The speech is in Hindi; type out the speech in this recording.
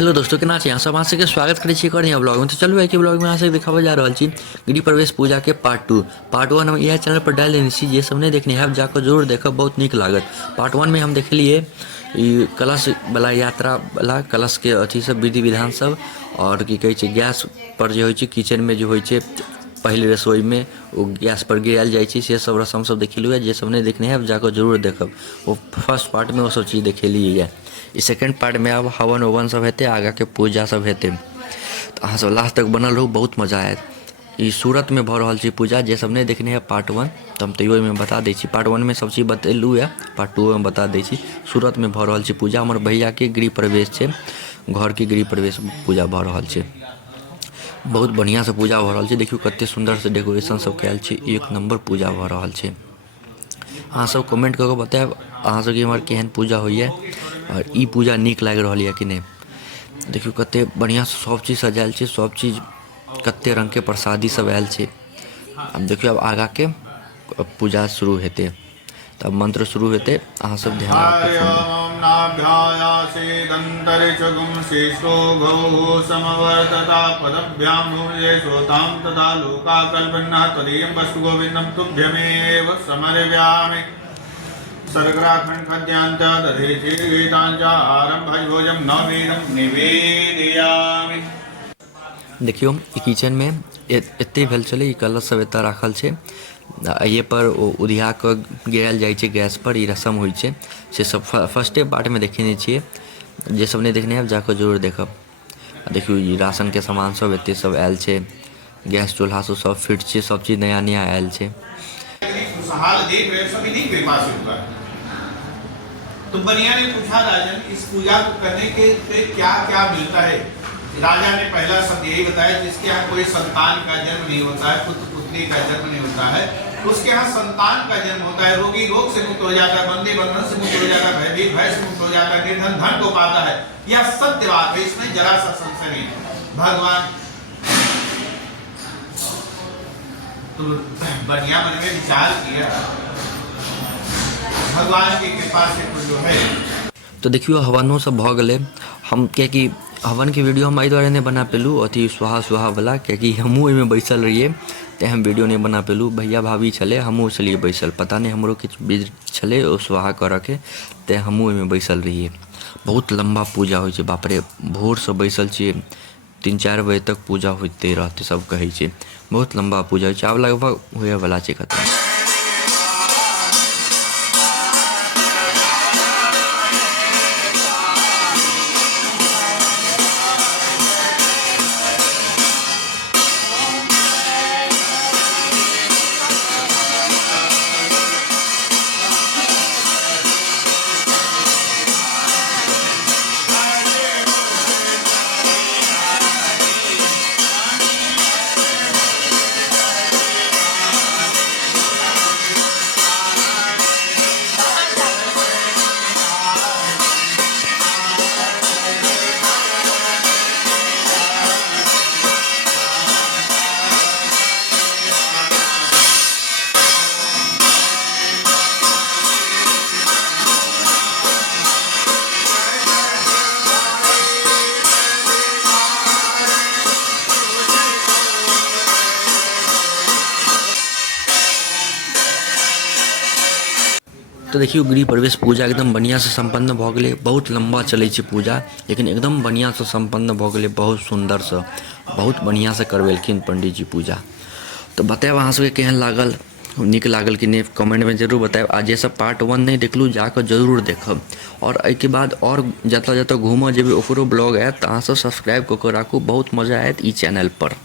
हेलो दोस्तों, केना छी? अहाँ सब अहाँ सबके स्वागत करै छी एक और नया ब्लॉग में। तो चलू आइ के ब्लॉग में अहाँ सबके देखाबऽ जा रहल छी गृह प्रवेश पूजा के पार्ट 1 हम इएह चैनल पर डालि देने छी। जे सब नहीं देखने हैव जाकर जरूर देखब, बहुत नीक लागत। पार्ट 1 में हम देखलिए ई कलश वाला यात्रा वाला कलश के अथी सब विधि विधान सब, और की कहै छै गैस पर जे होइ छै किचन में जे होइ छै पहले रसोई में वो गैस पर गिरायल जाइ छै, से सब रसम सब देखेलू है। जे सब नहीं देखने हैव जाकर जरूर देखब। वो फर्स्ट पार्ट में वो सब चीज़ देखेलिए है। ई सेकेंड पार्ट में अब हवन उवन सब हेतै, आगा के पूजा सब हेतै, तो अहाँ सब लास्ट तक बनल रहू, बहुत मजा आयत। ई सूरत में भ रहल छै पूजा। जे सब नहीं देखने है पार्ट 1 तो हम तैयो में बता दै छी। पार्ट 1 में सब चीज बतेलू है, पार्ट 2 में बता दै छी। सूरत में भ रहल छै पूजा। हमर भैया के गृह प्रवेश छै, घर के गृह प्रवेश पूजा भ रहल छै। बहुत बढ़िया से पूजा भ रहल छै। देखियो कते सुंदर से डेकोरेशन सब कैल छै, एक नंबर पूजा भ रहल छै। अहाँ सब कमेंट करके बताएब अहाँ सबके इम्हर केहन पूजा होइए, और ई पूजा नीक लागि रहल यऽ कि नहीं। देखियो कते बढ़िया से सब चीज सजायल छै, सब चीज कते रंग के प्रसादी सब आयल छै। अब देखियो अब आगा के पूजा शुरू हेतै, तब मंत्र शुरू हेतै। अहाँ सब ध्यान सर्गराखंड खद्यांच दधेचे गीतांच आरंभ भोजम नवेदम निवेदयामि। देखियो ई किचन में एते भेल छलै, ई कलश सब एतऽ राखल छै। ये पर उधिया के गिरायल जाइ छै गैस पर, ई रसम होइ छै। से सब फर्स्टे पार्ट में देखेने छियै। जे सब नहीं देखने हैं जाकर जरूर देखब। देखियो ई राशन के सामान सब एते सब आयल छै, गैस चूल्हा सब फिट छै, सब चीज नया नया आयल छै। हाल देख रहे सभी नहीं कृपा से हुआ। तो बनिया ने पूछा राजन, इस पूजा को करने के से क्या क्या मिलता है? राजा ने पहला शब्द यही बताया, जिसके यहाँ कोई संतान का जन्म नहीं होता है, पुत्र पुत्री का जन्म नहीं होता है, उसके यहाँ संतान का जन्म होता है। रोगी रोग से मुक्त हो जाता है, बंदी बंधन से मुक्त हो जाता है, भयभीत भय से मुक्त हो जाता है, निर्धन धन को पाता है। यह सत्य बात है, इसमें जरा सा संशय नहीं। भगवान तो बढ़िया मन में विचार किया, भगवान की कृपा से तो जो है। तो देखियो हवनो सब भ गए। हम कि हवन के वीडियो हम एहि दुआरे नहीं बना पेलू, अथी सुहा सुहा वाला, क्योंकि हमहूँ एहिमे बैसल रहिए, तो हम वीडियो नहीं बना पेलू। भैया भाभी छले, हमहूँ छलिए बैसल, पता नहीं हमरो किछु बीज छले ओ सुहा करऽ के, तो हमहूँ एहिमे बैसल रहिए। बहुत लंबा पूजा होइ छै, बाप रे। भोर से बैसल छिए, 3-4 बजे तक पूजा होते रहते, सब कहै छै। बहुत लंबा पूजा होइ छै, आब लगभग होए वाला छै खत्म। तो देखियो गृह प्रवेश पूजा एकदम बढ़िया से संपन्न भ गेलै। बहुत लंबा चलै छै पूजा, लेकिन एकदम बढ़िया से संपन्न भ गेलै, बहुत सुंदर से, बहुत बढ़िया से करवेलखिन पंडित जी पूजा। तो बताएब अहाँ सबके केहन लागल, नीक लागल कि नहीं, कमेंट में जरूर बताएब। आ जे सब पार्ट 1 नहीं देखलू जाकर जरूर देखब। और एहि के बाद और जतऽ जतऽ घूमऽ जेबै ओकरो ब्लॉग आयत, तो अहाँ सब सब्सक्राइब कऽ के राखू, बहुत मजा आयत ई चैनल पर।